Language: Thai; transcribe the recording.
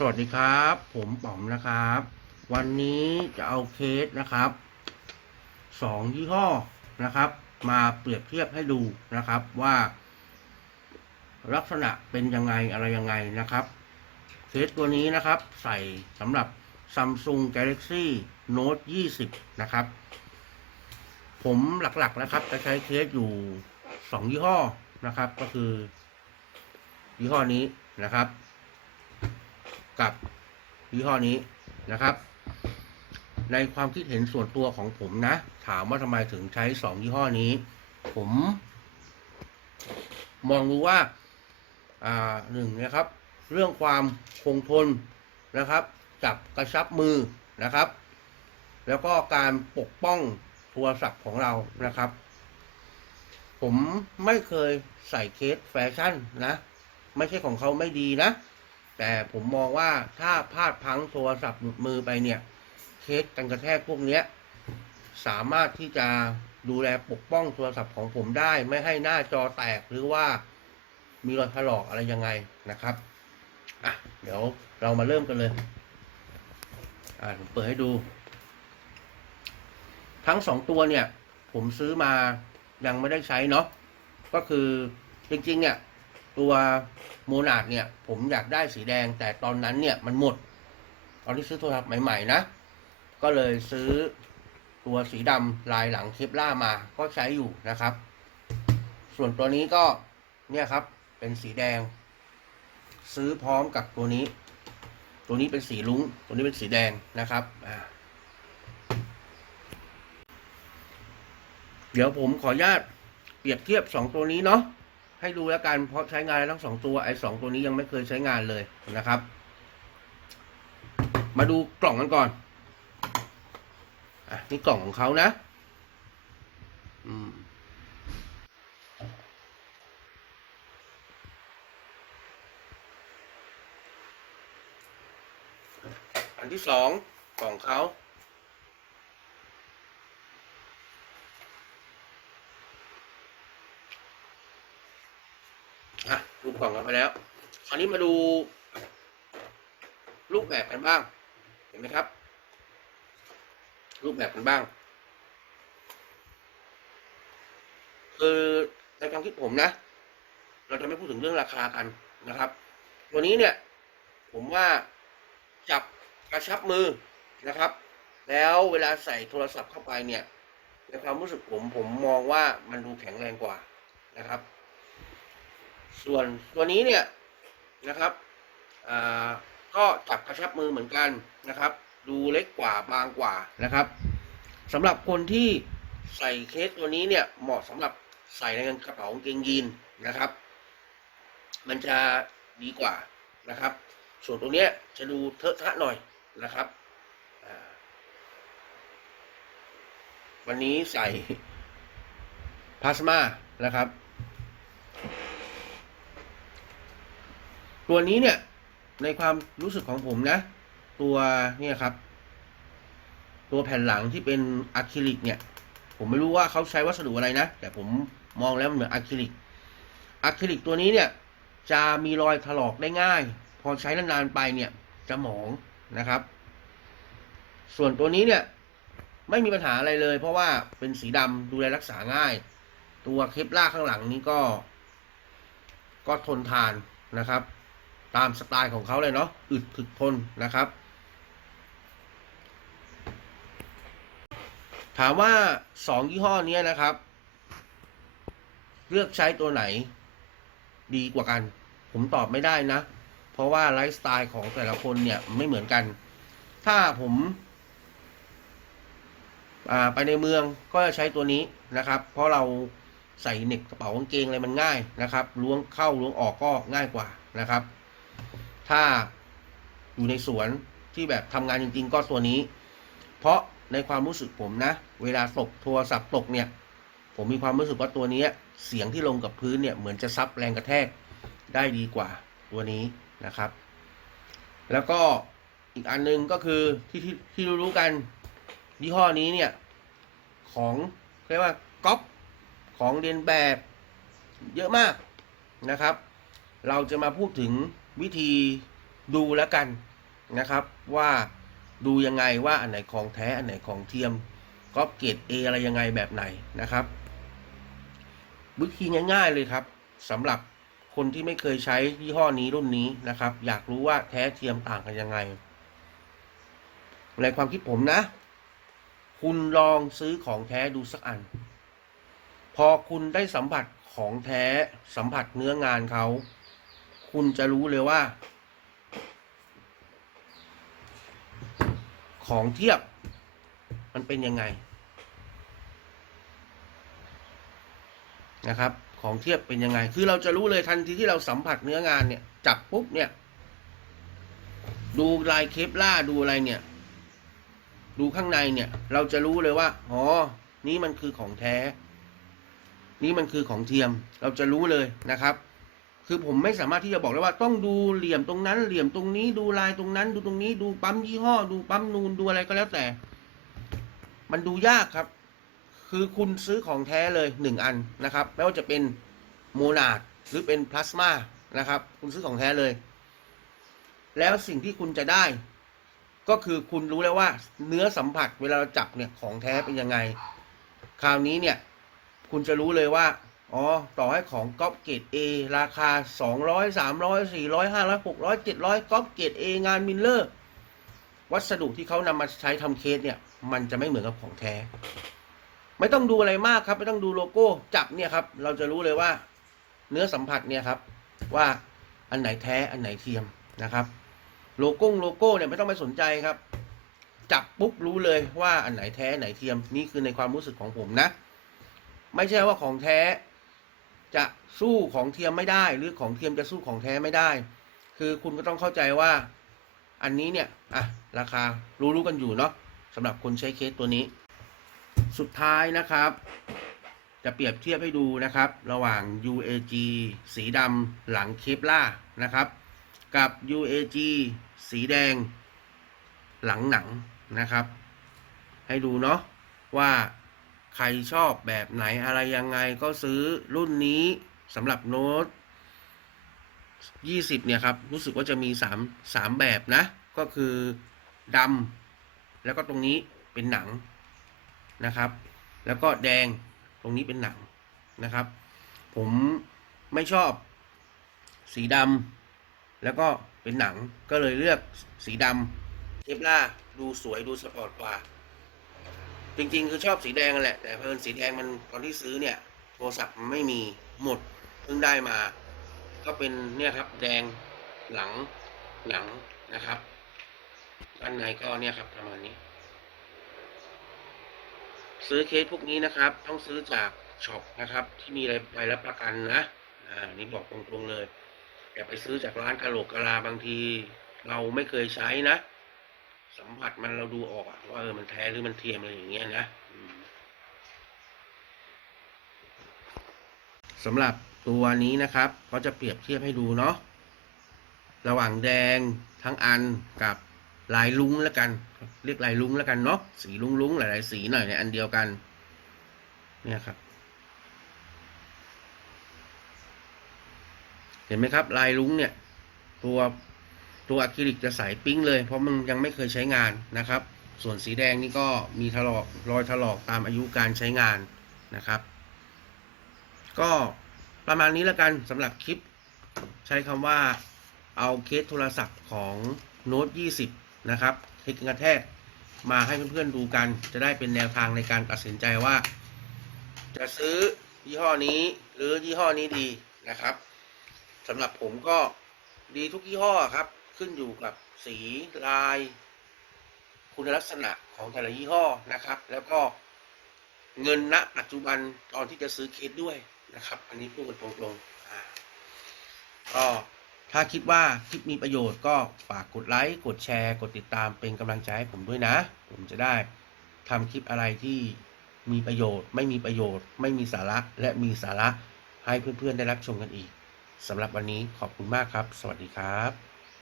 สวัสดีครับ ผมป๋อมนะครับ วันนี้จะเอาเคสนะครับสองยี่ห้อนะครับ มาเปรียบเทียบให้ดูนะครับว่า ลักษณะเป็นยังไงอะไรยังไงนะครับ เคสตัวนี้นะครับ ใส่สำหรับ Samsung Galaxy Note 20 นะครับ ผมหลักๆนะครับ จะใช้เคสอยู่สองยี่ห้อนะครับ ก็คือ ยี่ห้อนี้นะครับ กับยี่ห้อนี้นะครับ ในความคิดเห็นส่วนตัวของผมนะ ถามว่าทำไมถึงใช้สองยี่ห้อนี้ ผม มองดูว่าอ่าหนึ่งนะครับ เรื่องความคงทนนะครับ จับกระชับมือนะครับ แล้วก็การปกป้องโทรศัพท์ของเรานะครับ ผมไม่เคยใส่เคสแฟชั่นนะ ไม่ใช่ของเขาไม่ดีนะ แต่ผมมองว่าถ้าพลาดพังโทรศัพท์หลุดมือไปเนี่ย เคสกันกระแทกพวกเนี้ย สามารถที่จะดูแลปกป้องโทรศัพท์ของผมได้ ไม่ให้หน้าจอแตกหรือว่ามีรอยถลอกอะไรยังไงนะครับอะเดี๋ยวเรามาเริ่มกันเลย อ่าผมเปิดให้ดู ทั้งสองตัวเนี่ย ผมซื้อมายังไม่ได้ใช้เนาะก็คือจริงๆเนี่ย ตัวโมนาดเนี่ย ผมอยากได้สีแดง แต่ตอนนั้นเนี่ยมันหมด ตอนที่ซื้อโทรศัพท์ใหม่ๆนะ ก็เลยซื้อตัวสีดำลายหลังเคปล่ามา ก็ใช้อยู่นะครับ ส่วนตัวนี้ก็เนี่ยครับเป็นสีแดง ซื้อพร้อมกับตัวนี้ ตัวนี้เป็นสีลุงตัวนี้เป็นสีแดงนะครับอ่าเดี๋ยวผมขออนุญาตเปรียบเทียบสองตัวนี้เนาะ ให้ดูแล้วกันเพราะใช้งานทั้งสองตัวไอ้สองตัวนี้ยังไม่เคยใช้งานเลยนะครับ มาดูกล่องกันก่อนอะนี่กล่องของเขานะ อืมอันที่สองกล่องเขา อะดูกล่องกันไปแล้ว คราวนี้มาดู รูปแบบกันบ้าง เห็นไหมครับ รูปแบบกันบ้าง คือในความคิดผมนะ เราจะไม่พูดถึงเรื่องราคากันนะครับตัวนี้เนี่ย ผมว่าจับกระชับมือนะครับ แล้วเวลาใส่โทรศัพท์เข้าไปเนี่ยในความรู้สึกผมผมมองว่ามันดูแข็งแรงกว่านะครับ ส่วนตัวนี้เนี่ยนะครับก็จับกระชับมือเหมือนกันนะครับ ดูเล็กกว่าบางกว่านะครับสำหรับคนที่ใส่เคสตัวนี้เนี่ยเหมาะสำหรับใส่ในกระเป๋ากางเกงยีนนะครับ มันจะดีกว่านะครับ ส่วนตรงเนี้ยจะดูเทอะทะหน่อยนะครับวันนี้ใส่พลาสมานะครับ ตัวนี้เนี่ยในความรู้สึกของผมนะ ตัวเนี่ยครับ ตัวแผ่นหลังที่เป็นอะคริลิกเนี่ย ผมไม่รู้ว่าเขาใช้วัสดุอะไรนะ แต่ผมมองแล้วมันเหมือนอะคริลิกอะคริลิกตัวนี้เนี่ย จะมีรอยถลอกได้ง่าย พอใช้นานๆไปเนี่ยจะหมองนะครับ ส่วนตัวนี้เนี่ยไม่มีปัญหาอะไรเลย เพราะว่าเป็นสีดำดูแลรักษาง่าย ตัวเคปล่าข้างหลังนี้ก็ ก็ทนทานนะครับ ตามสไตล์ของเขาเลยเนาะอึดถึกทนนะครับ ถามว่าสองยี่ห้อเนี้ยนะครับ เลือกใช้ตัวไหน ดีกว่ากัน ผมตอบไม่ได้นะ เพราะว่าไลฟ์สไตล์ของแต่ละคนเนี่ยไม่เหมือนกัน ถ้าผมไปในเมืองก็จะใช้ตัวนี้นะครับ เพราะเราใส่เน็บกระเป๋ากางเกงอะไรมันง่ายนะครับล้วงเข้าล้วงออกก็ง่ายกว่านะครับ ถ้าอยู่ในสวนที่แบบทำงานจริง ๆ ก็ตัวนี้ เพราะในความรู้สึกผมนะ เวลาตกโทรศัพท์ตกเนี่ย ผมมีความรู้สึกว่าตัวนี้เสียงที่ลงกับพื้นเนี่ยเหมือนจะซับแรงกระแทกได้ดีกว่าตัวนี้นะครับ แล้วก็อีกอันหนึงก็คือที่ที่ที่รู้กันยี่ห้อนี้เนี่ย ของเรียกว่าก๊อปของเรียนแบบเยอะมากนะครับ เราจะมาพูดถึง วิธีดูแล้วกันนะครับว่าดูยังไงว่าอันไหนของแท้อันไหนของเทียมก๊อปเกรด A อะไรยังไงแบบไหนนะครับ วิธีง่ายๆเลยครับสำหรับคนที่ไม่เคยใช้ยี่ห้อนี้รุ่นนี้นะครับ อยากรู้ว่าแท้เทียมต่างกันยังไง ในความคิดผมนะ คุณลองซื้อของแท้ดูสักอัน พอคุณได้สัมผัสของแท้สัมผัสเนื้องานเขา คุณจะรู้เลยว่า ของเทียบมันเป็นยังไงนะครับ ของเทียบเป็นยังไง คือเราจะรู้เลยทันทีที่เราสัมผัสเนื้องานเนี่ย จับปุ๊บเนี่ย ดูลายเคปล่าดูอะไรเนี่ย ดูข้างในเนี่ย เราจะรู้เลยว่าอ๋อนี่มันคือของแท้ นี่มันคือของเทียม เราจะรู้เลยนะครับ คือผมไม่สามารถที่จะบอกได้ว่าต้องดูเหลี่ยมตรงนั้น เหลี่ยมตรงนี้ดูลายตรงนั้น ดูตรงนี้ดูปั๊มยี่ห้อ ดูปั๊มนูนดูอะไรก็แล้วแต่ มันดูยากครับ คือคุณซื้อของแท้เลยหนึ่งอันนะครับไม่ว่าจะเป็นโมนาดหรือเป็นพลาสมานะครับ คุณซื้อของแท้เลย แล้วสิ่งที่คุณจะได้ ก็คือคุณรู้แล้วว่า เนื้อสัมผัสเวลาเราจับเนี่ยของแท้เป็นยังไง คราวนี้เนี่ย คุณจะรู้เลยว่า อ๋อ ต่อให้ของก๊อปเกรด A ราคา 200 300 400 500 600 700ก๊อปเกรด A งานมิลเลอร์ วัสดุที่เขานำมาใช้ทำเคสเนี่ย มันจะไม่เหมือนกับของแท้ ไม่ต้องดูอะไรมากครับ ไม่ต้องดูโลโก้จับเนี่ยครับ เราจะรู้เลยว่า เนื้อสัมผัสเนี่ยครับ ว่าอันไหนแท้อันไหนเทียมนะครับ โลโก้โลโก้เนี่ยไม่ต้องไปสนใจครับ จับปุ๊บรู้เลยว่าอันไหนแท้อันไหนเทียมนี่คือในความรู้สึกของผมนะ ไม่ใช่ว่าของแท้ จะสู้ของเทียมไม่ได้ หรือของเทียมจะสู้ของแท้ไม่ได้ คือคุณก็ต้องเข้าใจว่า อันนี้เนี่ยอะราคารู้ๆกันอยู่เนาะสำหรับคนใช้เคสตัวนี้ สุดท้ายนะครับ จะเปรียบเทียบให้ดูนะครับ ระหว่าง UAG สีดำหลังเคปล่านะครับ กับ UAG สีแดงหลังหนังนะครับ ให้ดูเนาะว่า ใครชอบแบบไหนอะไรยังไงก็ซื้อรุ่นนี้สำหรับโน้ต20 เนี่ยครับ รู้สึกว่าจะมี 3 3 แบบนะ ก็คือดำแล้วก็ตรงนี้เป็นหนังนะครับ แล้วก็แดงตรงนี้เป็นหนังนะครับ ผมไม่ชอบสีดำแล้วก็เป็นหนังก็เลยเลือกสีดำเทปล่าดูสวยดูสปอร์ตกว่า จริงๆ คือชอบสีแดงนั่นแหละ แต่เพลินสีแดงมันตอนที่ซื้อเนี่ย โทรศัพท์มันไม่มีหมดเพิ่งได้มา ก็เป็นเนี่ยครับ แดงหลังหนังนะครับด้านในก็เนี่ยครับประมาณนี้ ซื้อเคสพวกนี้นะครับ ต้องซื้อจากช็อปนะครับ ที่มีใบรับประกันนะอ่านี่บอกตรงๆเลยอย่าไปซื้อจากร้านกะโหลกกะลาบางที เราไม่เคยใช้นะ สัมผัสมันเราดูออกอะว่าเออมันแท้หรือมันเทียมอะไรอย่างเงี้ยนะสำหรับตัวนี้นะครับก็จะเปรียบเทียบให้ดูเนาะระหว่างแดงทั้งอันกับลายลุ้งแล้วกัน เรียกลายลุ้งแล้วกันเนาะสีลุ้งลุ้งหลาย ๆ สีหน่อยในอันเดียวกันเนี่ยครับ เห็นไหมครับ ลายลุ้งเนี่ยตัว ตัวอะคริลิกจะใสปิ้งเลย เพราะมันยังไม่เคยใช้งานนะครับ ส่วนสีแดงนี่ก็มีถลอกรอยถลอกตามอายุการใช้งานนะครับ ก็ประมาณนี้แล้วกันสำหรับคลิป ใช้คำว่าเอาเคสโทรศัพท์ของโน้ต20 นะครับเทคกระแทกมาให้เพื่อนๆดูกัน จะได้เป็นแนวทางในการตัดสินใจว่า จะซื้อยี่ห้อนี้หรือยี่ห้อนี้ดีนะครับสำหรับผมก็ดีทุกยี่ห้อครับ ขึ้นอยู่กับสีลาย คุณลักษณะของแต่ละยี่ห้อนะครับ แล้วก็เงินณปัจจุบันตอนที่จะซื้อเคสด้วยนะครับ อันนี้พูดกันตรงๆอ่าก็ถ้าคิดว่าคลิปมีประโยชน์ก็ฝากกดไลค์กดแชร์ กดติดตามเป็นกำลังใจให้ผมด้วยนะ ผมจะได้ทำคลิปอะไรที่มีประโยชน์ ไม่มีประโยชน์ ไม่มีสาระและมีสาระให้เพื่อนๆได้รับชมกันอีกสำหรับวันนี้ขอบคุณมากครับ สวัสดีครับ